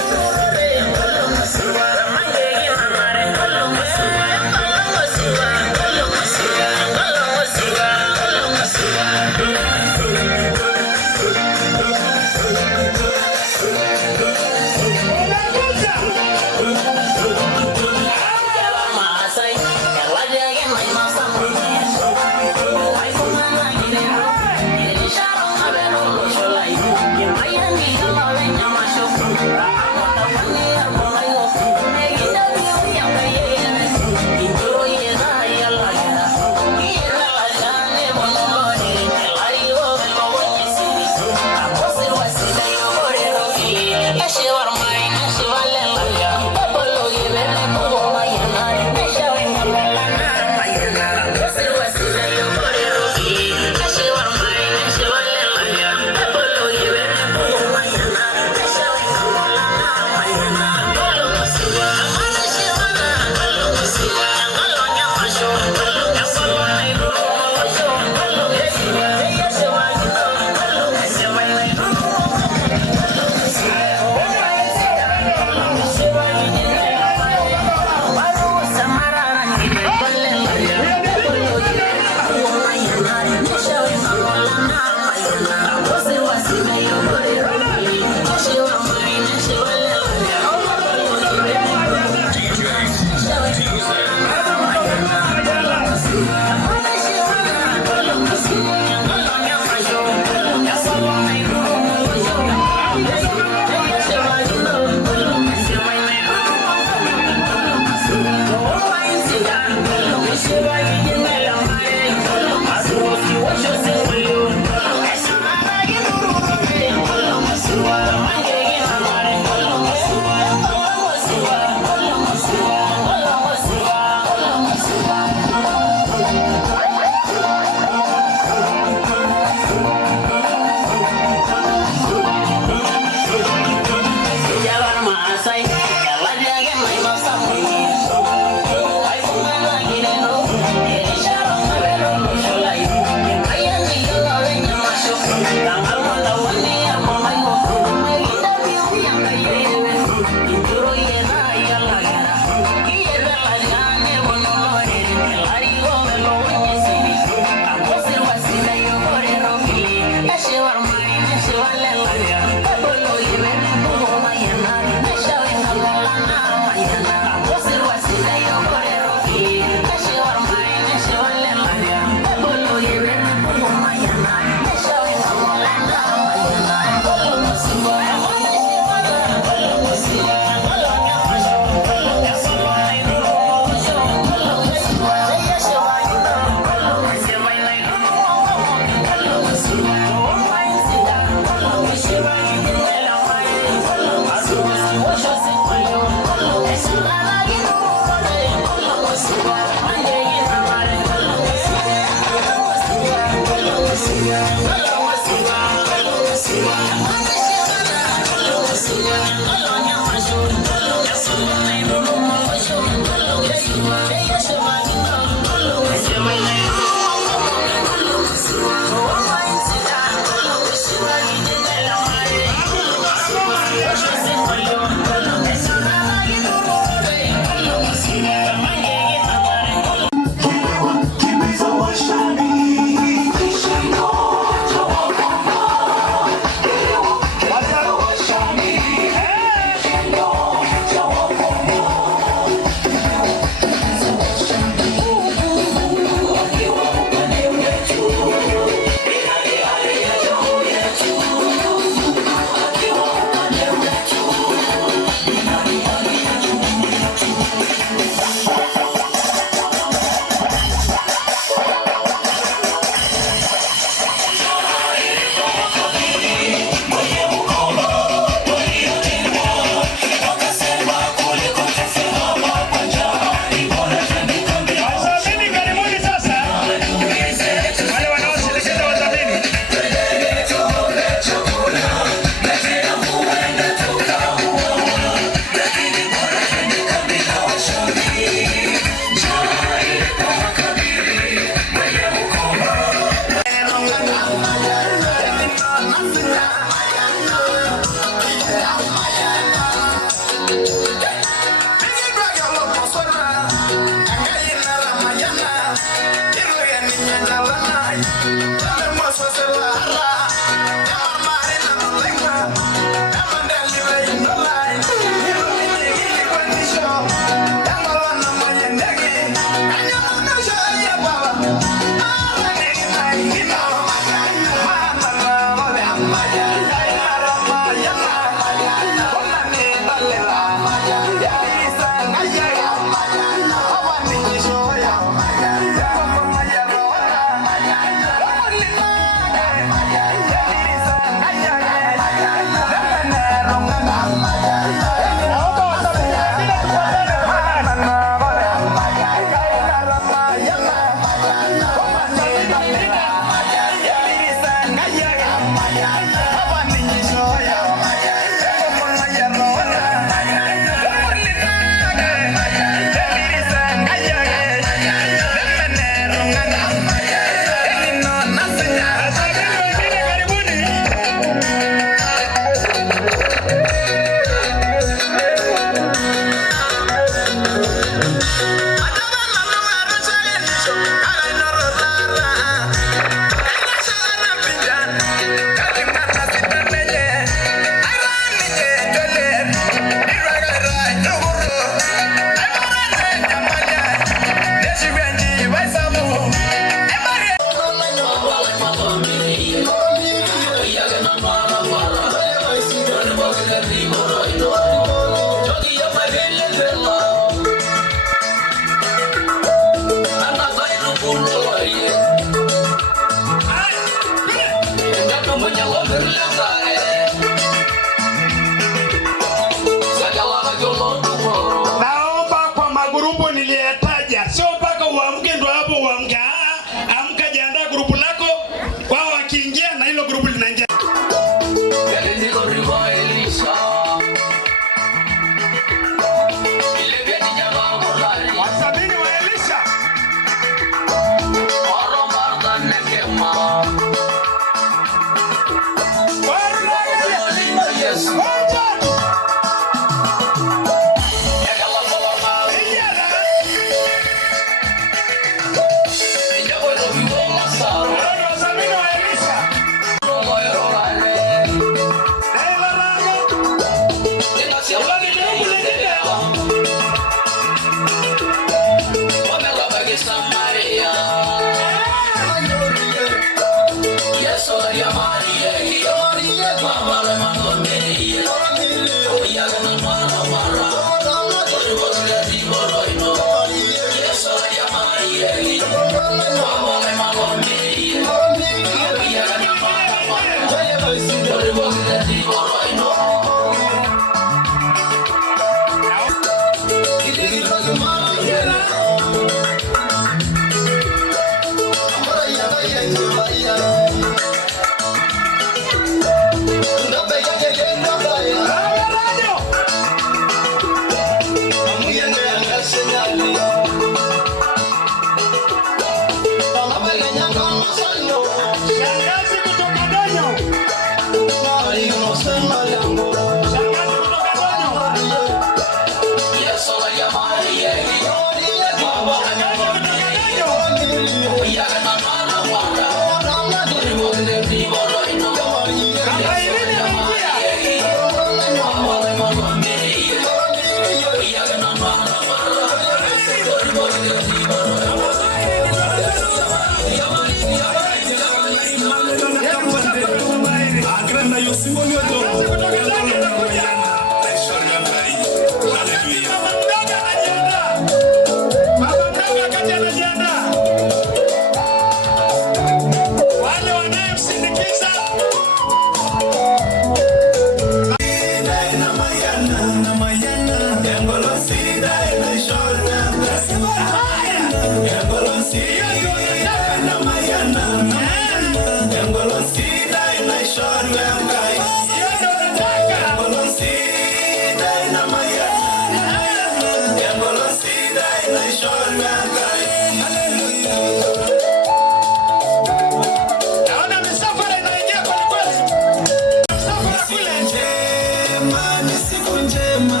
njema, ni siku njema,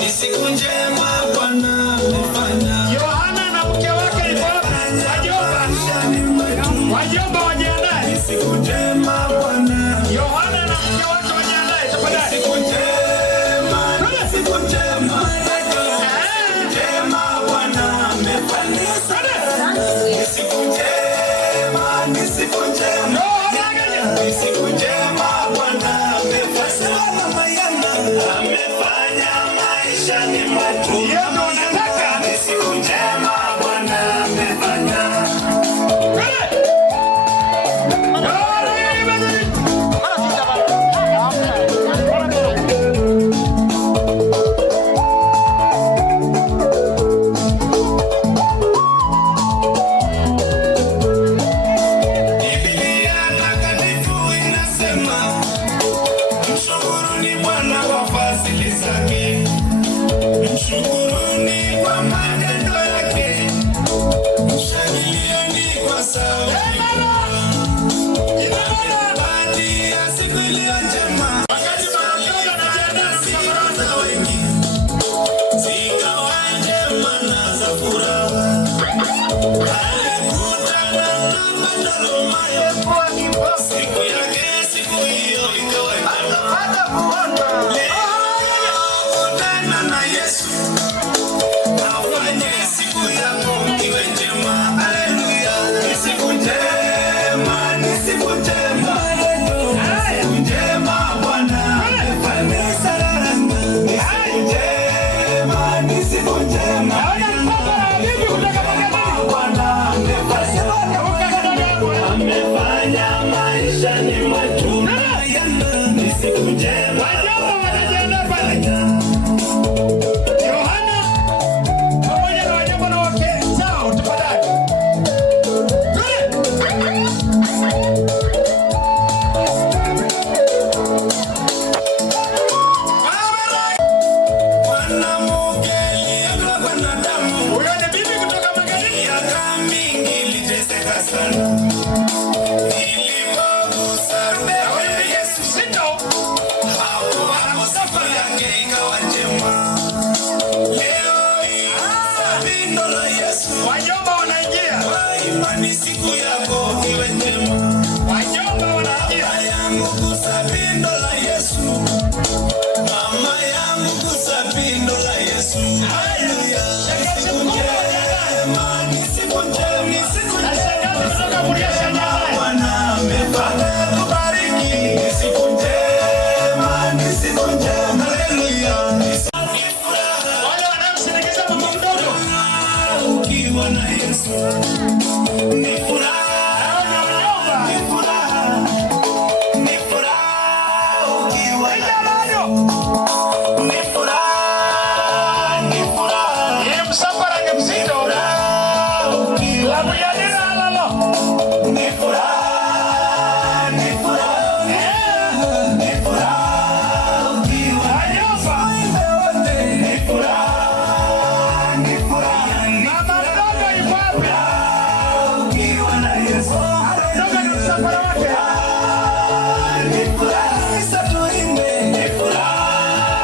ni siku njema Bwana amefanya. Yohana na mke wake yuko wajomba wajiandae. Ni siku njema Bwana. Yohana na mke wake wajiandae tafadhali. Ni siku njema, ni siku njema, njema Bwana amefanya. Ni siku njema, ni siku njema, ni siku njema Bwana amefanya. Amefanya maisha ni mwetu. Ni siku njema Bwana amefanya. Mshukuruni Bwana kwa fadhili zake, mshukuruni kwa matendo yake, mshangilieni kwa sauti baadhi ya siku iliyo njema. Wakati maokono na siku za wengi zikawa njema na za furaha, alikutana na Bartimayo, siku yake siku hiyo ikawa amefanya maisha ni mwetu, ni siku njema. Yohana pamoja na wajomba na wake zao tafadhali. Mwanamke aliyekuwa mwanadamu, huyo ni bibi kutoka magharibi, miaka mingi iliteseka sana. Ni siku yako iwe njema. Wajomba wanaingia. Mama yangu gusa pindo la Yesu. Mama yangu gusa pindo la Yesu. Haleluya. Siku njema, ni siku njema, ni siku njema. Bwana amefanya kubariki. Ni siku njema, ni siku njema. Haleluya. Wale wanaomsindikiza mama mdogo ukiwa na Yesu. Ni furaha, ni furaha, ni furaha ukiwa nayo. Ni furaha, ni furaha. Ye msafara ni mzito. Ukiwa nayo. Ni furaha, ni furaha, ni furaha ukiwa nayo. Ni furaha, ni furaha. Mama mdogo yuko wapi? Ni furaha,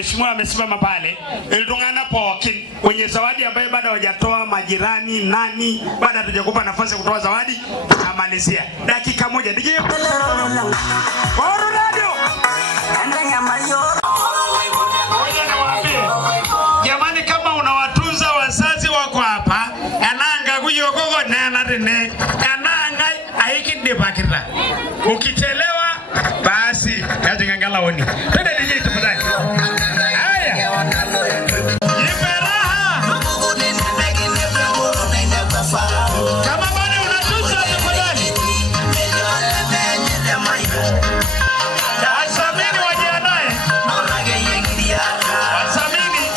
Mheshimiwa amesimama pale, ilitungana pokin wenye zawadi ambaye bado hawajatoa, majirani nani, baada hatujakupa nafasi ya kutoa zawadi, tutamalizia dakika moja. DJ Radio jamani, kama unawatunza wazazi wako hapa, ananga kuyogogo na tene ananga aikinde bakira, ukichelewa basi kaje ngangalaoni tende DJ tafadhali. Haya kama bado unatunza tafadhali, wasamini wajiandae, wasamini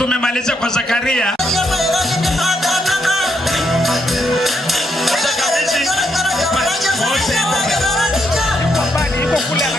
tumemaliza kwa Zakaria. Iko kule